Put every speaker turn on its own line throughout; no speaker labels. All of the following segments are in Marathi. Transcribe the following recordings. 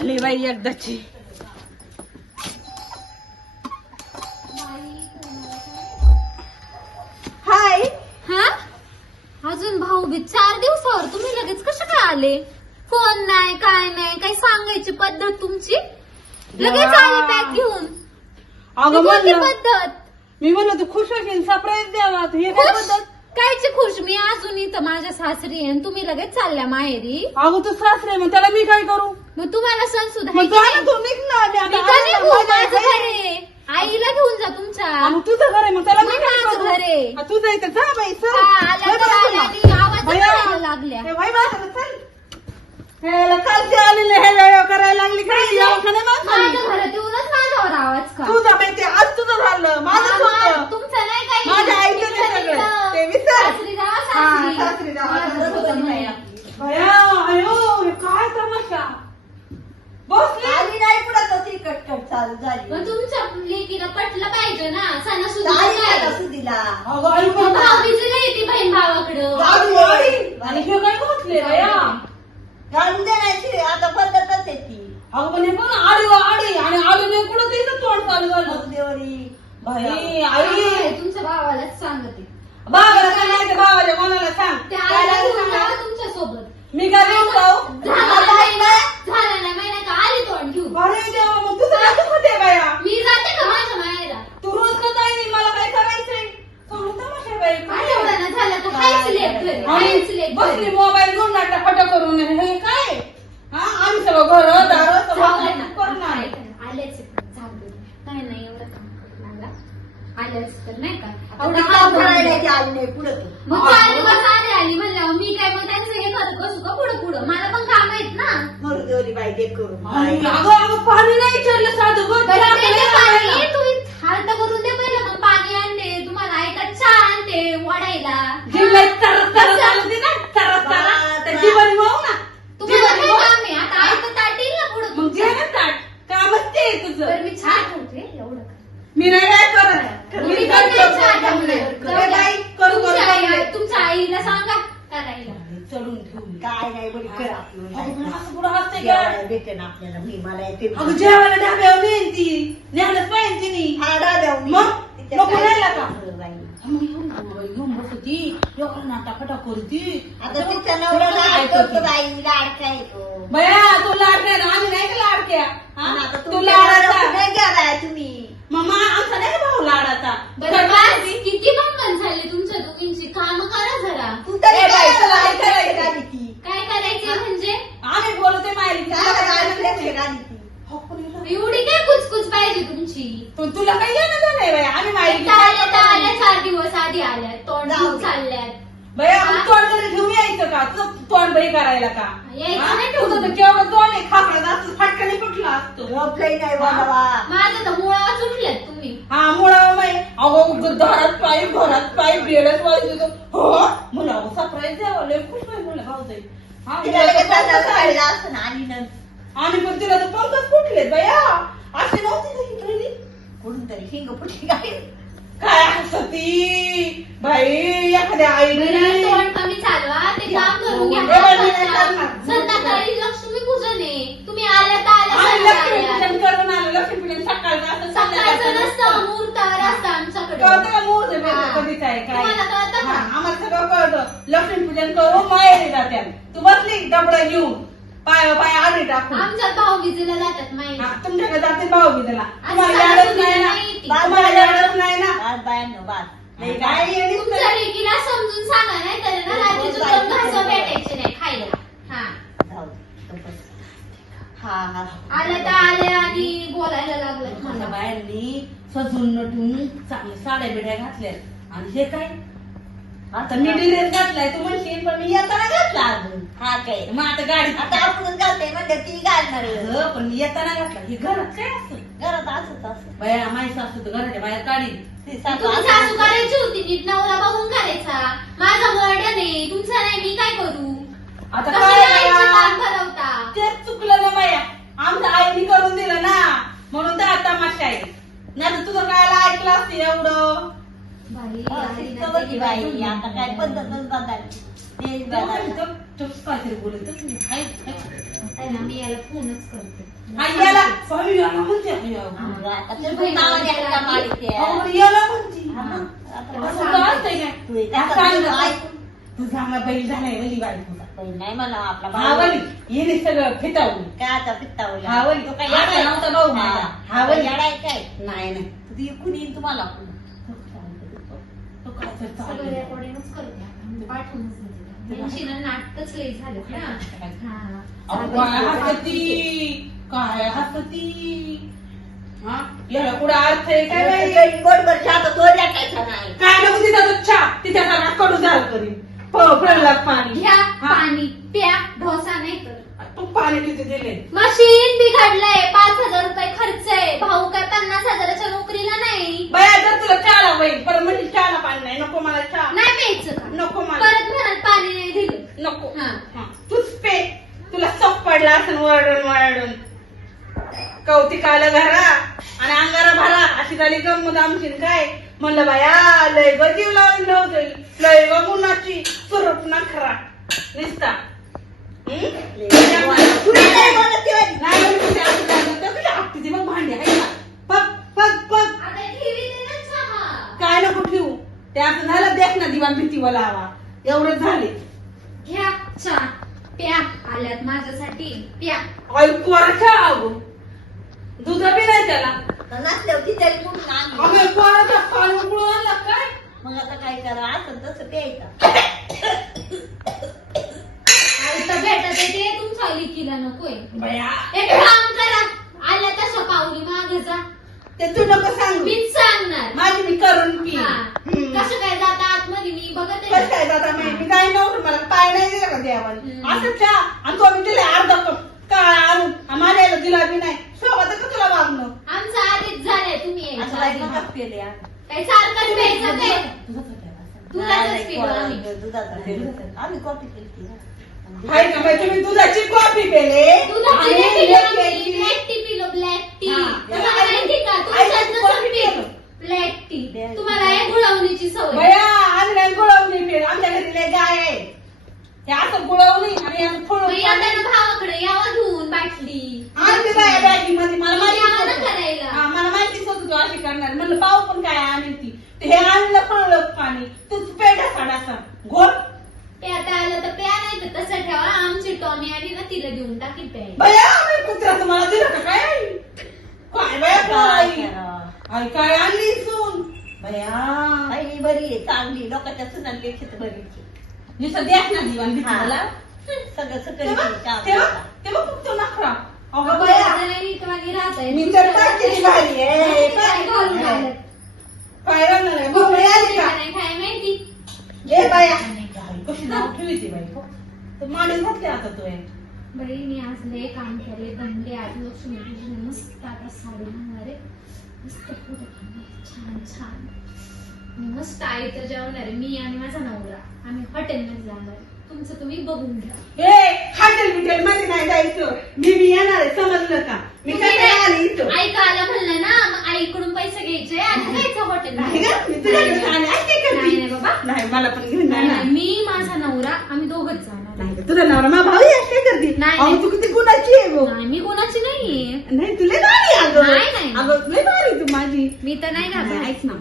आले बाई एकदाची. हाय.
हा? अजून भाऊ बी चार दिवसावर तुम्ही लगेच कसे काय आले? फोन नाही काय नाही काही सांगायची पद्धत तुमची? लगेच. आले बॅग घेऊन.
अगं
कोणती
म्हणलं
पद्धत?
मी म्हणलं तू खुश होशील सरप्राईज द्यावा. तू हे काय
खुश?
पद्धत?
कायची खुश? मी अजून इथं माझ्या सासरी आहे आणि तुम्ही लगेच चालल्या माहेरी.
अगं तू सासरे मग त्याला मी काय करू?
मग तुम्हाला सण सुद्धा
मग तू निघ ना. मी आता
माझं घर आहे. आईला घेऊन जा तुमच्या.
मग तुझं घर आहे मग त्याला मी
मग
काय
माझं
करू?
घर आहे.
हा, तुझं इथं. जा बाई चल.
हा, आल्या
चल
तर
बाई,
आल्या
चल.
आणि आवाज. करायला लागल्या.
कालचे आलेले हे वेळ करायला लागली. काय यावं का नाही माणसाने?
माझ्या घरात येऊनच माझ्यावर आवाज का
तुझं बाई ते आज तुझं झालं माझं
मा-
होतं
तुमचं नाही काही
माझ्या आईचं ते
तुमचं
सगळं.
तिथं.
ते विसर.
सासरी जावा,
हा,
सासरी.
सासरी जावा.
माझं होतं म्हणे.
भया अयो हे काय तमाशा बसले
आम्ही नाही पुढे तो ती कटकट चालू झाली
मग तुमच्या लेकीला पटलं पाहिजे ना सणासुद्धा
नाही
काय
झालं
भाऊबीजेला येते बहीण भावाकडं.
आणि हे काय
घालून देण्याची आता पद्धतच आहे ती.
अगं पण हे ना, आडी आडी आणि आडी नाही कुठं तिथं तोंड चालू झालं?
देवरी
भाई आई.
तुमच्या भावालाच सांगते.
बाबाला काय माहिती बाबाच्या कोणाला सांग?
त्या
काय
आईला तुमच्यासोबत
मी काय
नाही. झाला नाही महिना का आली तोंड घेऊन
अरे देवा मग तुझं काय होते बाया
मी जाते का माझ्या माहेरा
तू रोज का काय नाही मला काय करायचंय चांगलं तमाशा आहे बाई
काय एवढं ना झालं तर घरी
आणि बसली मोबाईल घेऊन नाटा फटा करून हे काय? हा आम्ही सगळं घर दार. करणार
आलेच. काय नाही एवढं काम करत मला. आलेच तर नाही का? एवढं
आता
हात
काम
भरून
करायला
द्या.
ती आली नाही पुढे तू.
मग चार दिवस आले आली म्हणल्यावर मी काय मग त्यांचं हे करत बसू का पुढं पुढं? मला पण काम आहेत ना.
मरू देवरी बाई
आणि अगं अगं पाणी नाही विचारलं साधं गं.
बरं,
त्याला
ते जे
आपल्याला
पाणी तुम्ही हालत करून दे पहिलं मग पाणी आणते तुम्हाला ऐकत चहा आणते वडायला
जिल्ह्यात तरस तरस आलं ते ना तरस तरस त्या जीवन वाहू ना
तुम्हाला
जीवन
काय
वाहू.
काम आहे आता ऐकत ताट येईल ना पुढं
मग जे ना ताट कामच ते आहे तुझं
बरं मी चहा ठेवते एवढं कर.
मी नाही काय करत
तुम्ही
मी
पण
करतो.
नाही चहा ठेवणार.
करे बाई, करू, करू,
तुमच्या आई-
करू.
तुमच्या आईला सांगा करायला
चढून ठेवून
काय नाही बरी कर आपलं
अगं, पण असं पुढं हसते का
जेवायला भेटे ना आपल्याला मी मला येते
अगं जेवायला ढाब्यावर नेईन ती न्यायलाच पाहिजे तिने
हा डाव्या
मग? मग कोणाला का?
बाई.
मग येऊन बाई, घेऊन बसती एवढा नाटा करती
आता तिच्या नवऱ्याला ऐकतो बाई. लाडका येतो
बया तू लाडक्या ना? आम्ही नाही का लाडक्या? हा?
आता
तू
तुमच्या नवऱ्याला
लाडाचा
नाही गेलाय तुम्ही?
मम्मा आमचा नाही का भाऊ लाडाचा?
बरं बस, किती झाले तुमच्या दोघींची? काम करा जरा.
तू तरी
ए बाई,
काय
ऐकायला
आली ती?
काय करायचे म्हणजे
आम्ही बोलते मायली
काय करायला लक्षात आली ती?
एवढी काय कुचकुच पाहिजे तुमची?
पण तुला काही येणं झालंय बाई. आम्ही
एकदा आल्या तर आल्या चार दिवस आधी आल्या. तोंड
जाऊ
घेऊन
दे.
चालल्यात.
बया मग तोंड तरी घेऊन यायचं का? तू तोंड बाई करायला का?
यायचं
हा?
नाही
तुझं तर केवढं तोंड आहे असं फटकाने कुठला असतो.
झोपलंही नाही बाबा.
माझं तर मुळा सुटल्यात तुम्ही.
हा मुळा माई अगो घरात पायी घरात पायी बेडच वाजतो हो मुला अगो सरप्राईज द्यावं लय खुश होईल मुलं भाऊ जाईल हा
तिला लगेच
मुलाचं
आता
पंकज आहे.
राहिलं असं ना आणि नंतर
आणि पण तिला तर पंकज फुटले बया अशी नव्हती ना ही पहिली
कुठून तरी हिंग फुटली काय
हसती बाई एखाद्या
तोंड कमी चालवा ते काम करून घ्या
ए बाई, मी नाही
संध्याकाळी-
करणार.
संध्याकाळी लक्ष्मी पूजन आहे. तुम्ही आल्या तर आल्या
आम्ही
संध्याकाळी आल्या.
लक्ष्मीपूजन करून आलो लक्ष्मीपूजन सकाळचं असतं
सकाळचं नसतं
संध्याकाळचं
मुहूर्तावर असतं आमच्याकडे.
कळतं का मुहूर्त? भेटतो
हा.
कधीच आहे काय
तुम्हाला कळतं
हा,
का?
आम्हाला सगळं कळतं. लक्ष्मीपूजन करू माहेरी जात्या तू बसली डबडं घेऊन. पाय पाय आडी टाकून
आमच्यात भाऊबीजेला जातात माहिती
हा, तुमच्याकडे जाते भाऊ मी त्याला
आणि
तुम्हाला
सगळं
याडच नाही ना.
नाही ती.
तुम्हाला याडच नाही ना.
बाद बायांनो बाद
नाही काय येडीच
तुमच्या
नाही.
लेकीला समजून सांगा नाही तर ना रात्रीचं दोन घासं भेटायचे नाही खायला. हा.
जाऊ दे, तो बस. हा हा
आल्या तर आल्या आणि बोलायला लागलं
माझ्या
मला
बायांनी सजून नटून चांगल्या साड्या बिड्या घातल्या आणि हे काय? आता मी ड्रेस घातलाय तू म्हणशील पण मी अजून
हा काय
मग आता गाडी
आता आपण घालते म्हणजे ती घालणार.
अगं, पण येताना घातला. हे घरात काय असतं?
घरात असत असत.
बाया माई सासू तर घराच्या बाहेर काढी
ती सासू
तुम्ही करायची होती नीट नवरा बघून करायचा माझा मर्डर नाही तुमचा नाही मी काय करू?
आता
कशाला
काय
आईचं
बाया?
काम भरवता?
तेच चुकलं ना बाया. आमच्या आईने करून दिलं ना. म्हणून तर आता तमाशा आहे नाही तर तुझं काय ऐकलं असते एवढं?
बाई आली ना ते
बाई. आता काय. पद्धतच बदलली.
मी याला फोनच करते
तुझा बैल झालाय वली बाई
नाही मला आपला
भावली येणे सगळं फिटावून
काय आता पित्तावला
हावली
तो काय
नव्हता भाऊ माझा.
हावली काय
नाही नाही
तुझी इकून येईन तुम्हाला
तो काय तर
सगळं रेकॉर्डिंगच करते पाठवूनच नाटकच लई झालेत ना. हा.
अहो, काय हसती? काय हसती? हा? याला कुठं अर्थ आहे काय बाई?
गोडभर चहा तर तो टाकायचा नाही.
काय नको तिचा तो छा. तिच्यासारखा कडू झाल करी प्रल्हाद पाणी.
घ्या
हा.
पाणी प्या ढोसा नाही तर.
तू पाणी किती दिले?
मशीन बिघडलंय. पाच हजार रुपये खर्च आहे. भाऊ काय पन्नास हजाराच्या नोकरीला नाही.
बया जर तुला चहाला बाई. परत म्हणजे चहाला पाणी नाही. नको मला चहा.
नाही प्यायचं का?
नको मला
परत म्हणाल पाणी नाही दिलं
नको
हा.
हा. तूच पे. तुला सप पडला असं वरडून. वरडून कौतिकाला घरा आणि अंगारा भरा. अशी झाली गंमत आमची न काय? म्हणलं बाया लय ग जीव लावून नव्हतं लय ग गुणाची. स्वरूप नखरा निसता. हम्म?
तुला काय
ना
नको ठेवू? ते असं झालं देख ना दिवाण भीतीवर लावा. एवढे झाले.
घ्या चहा. प्या. आल्यात माझ्यासाठी. प्या.
आई पोराच्या अगो? दुध बी नाही त्याला.
नसल्यावर ती तरी कुठून आणली?
आम्ही पोराच्या पाणी उकळून आणला काय?
मग आता काय करा? असं तसं प्यायचं.
आई तर भेटत आहे ते. तुमच्या लिकीला नकोय.
बया.
एक काम करा. आल्या तशा पावली माग जा.
ते तू नको सांगू.
मीच सांगणार.
माझी मी करून पी
हा.
हम्म.
कसं काय जाता? आतमध्ये मी बघत
कसं काय जाता मी मी जाईन नव्हतं मला देवाने. असं चहा आणि तो मी दिला अर्धा कप काळा आणून. आणि माझ्या दिला बी नाही. सोबत का तुला वागणं?
आमचं आधीच झालंय तुम्ही यायच्या आधी.
हा.
काय सारखंच प्यायचं काय
नाही,
दुधाचंच
नाही,
पिलो आम्ही.
कॉफी केली
हाय का बाई तुम्ही दुधाची कॉफी पेले
दुधाची
आणि
नाही पिलो
एक
आम्ही.
प्यायची.
ब्लॅक टी पिलो ब्लॅक टी
हा.
तुम्हाला माहिती का?
आई-
तुमच्यात
आई
नसेल
कॉफी
पिलो
पिलो.
ब्लॅक टी तुम्हाला. आहे गुळवणीची सवय.
बया आज नाही गुळवणी पेल. आमच्या घरी लय गाय आहे. हे असं गुळवणी आणि
येताना भावाकडे यावं घेऊन बाटली.
आणते बाया बॅगी मध्ये मला माहिती
यावं ना
होतं.
करायला.
हा, मला माहितीच होतं तू अशी करणार. म्हणलं पाव पण काय आणली ती. ते हे आणलं फळलं पाणी. तूच पेटा साडासा. घोट.
प्याता आलं तर प्या नाही तर तसं ठेवा. आमची टॉमी आली ना तिला देऊन टाकी प्यायला
बया मी कुत्रा तुम्हाला दिलं का काय? काय बया
काय
काय
करावं?
आई काय आणली सून बया.
बरी आहे चांगली. लोकांच्या सुनांपेक्षा तर बरीची
नुसतं देख ना जीवन भीती
हा.
मला.
सगळं सगळं
तेव्हा तेव्हा
करता.
तेव्हा फक्त नखरा. अगं बया मी तर टाकीची भारी आहे.
काय घालून आल्यात?
काय राहणार आहे. आली का?
काय काय
कशी नाव ठेवी ती बाई हो? तर मांडून घातले आता तो हे.
बाई मी आज लय काम केले बनले आज लक्ष्मी पूजन मस्त आता साडी घालणार आहे. मस्त फोटो छान छान. मस्त आईचं जेवणार आहे. मी आणि माझा नवरा. आम्ही हॉटेलमध्ये जाणार आहे. तुमचं तुम्ही बघून घ्या.
ए हॉटेल बिटेल मध्ये नाही जायचं. मी बी येणार आहे समजलं का? मी काय काय आली इथं?
ऐका आला म्हणलं ना मग आईकडून पैसे घ्यायचे आणि जायचं हॉटेल
नाही का मी तुझ्याकडे आले.
नाही नाही बाबा.
नाही मला पण घेऊन
नाही, नाही, मी माझा नवरा आम्ही दोघच जाणार
नाही का, तुझा नवरा मा भाऊ आहे काय करते
नाही,
अहो,
नाही.
तू किती गुणाची आहे गो.
नाही मी कोणाची नाहीये.
नाही तुला अगं.
नाही, नाही.
अगं लय भारी तू माझी.
मी तर नाही
नाही,
घालत
ऐक ना.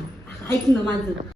ऐक ना माझं